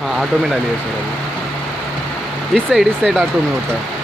हाँ ऑटो में डालिए सर अभी। इस साइड ऑटो में होता है।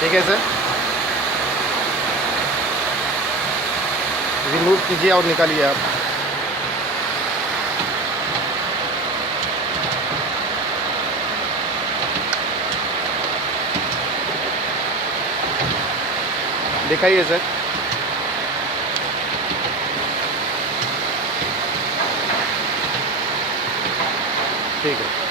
ठीक है सर, रिमूव कीजिए और निकालिए आप। दिखाइए सर। ठीक है।